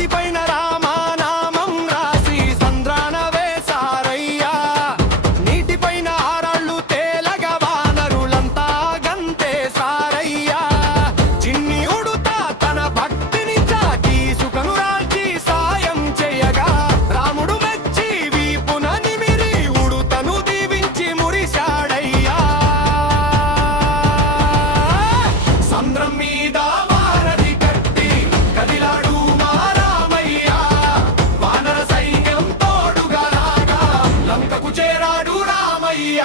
నీటిపైన రామానామం రాసి సంద్రాన వేసారయ్యా. నీటిపైన ఆరాళ్ళు తేలగా వానరులంతా గంతేసారయ్యా. చిన్ని ఉడుత తన భక్తిని చాటి సుకను రాల్చి సాయం చేయగా రాముడు మెచ్చి వీపున నిమిరి ఉడుతను దీవించి మురిశాడయ్యా. సంద్రం మీద వారధి కట్టి కదిలాడు మా రామయ్య. వానర సైన్యం తోడుగా రాగా లంకకు చేరాడు రామయ్య.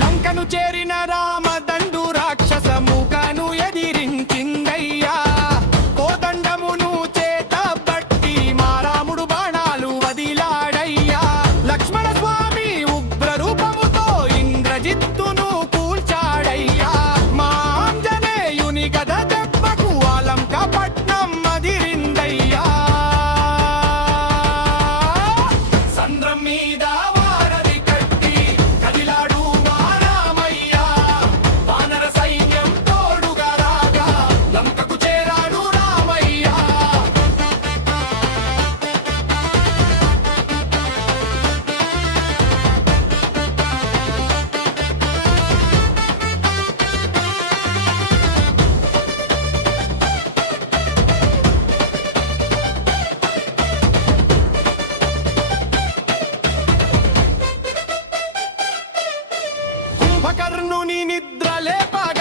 లంకను చేరిన రామదండు రాక్షస మూకను ఎదిరించిందయ్యా. కోదండమును చేతబట్టి మా రాముడు బాణాలు వదిలాడయ్యా. లక్ష్మణ స్వామి ఉగ్ర రూపముతో ఇంద్రజిత్తును కూల్చాడయ్యా. మా ఆంజనేయుని గద దెబ్బకు ఆ లంక పట్నం అదిరిందయ్యా. సంద్రం మీద వారధి కట్టి కదిలాడు మా రామయ్య. వానర సైన్యం తోడుగా రాగా లంకకు చేరాడు రామయ్య. కుంభకర్ణుని నిద్ర లేపగా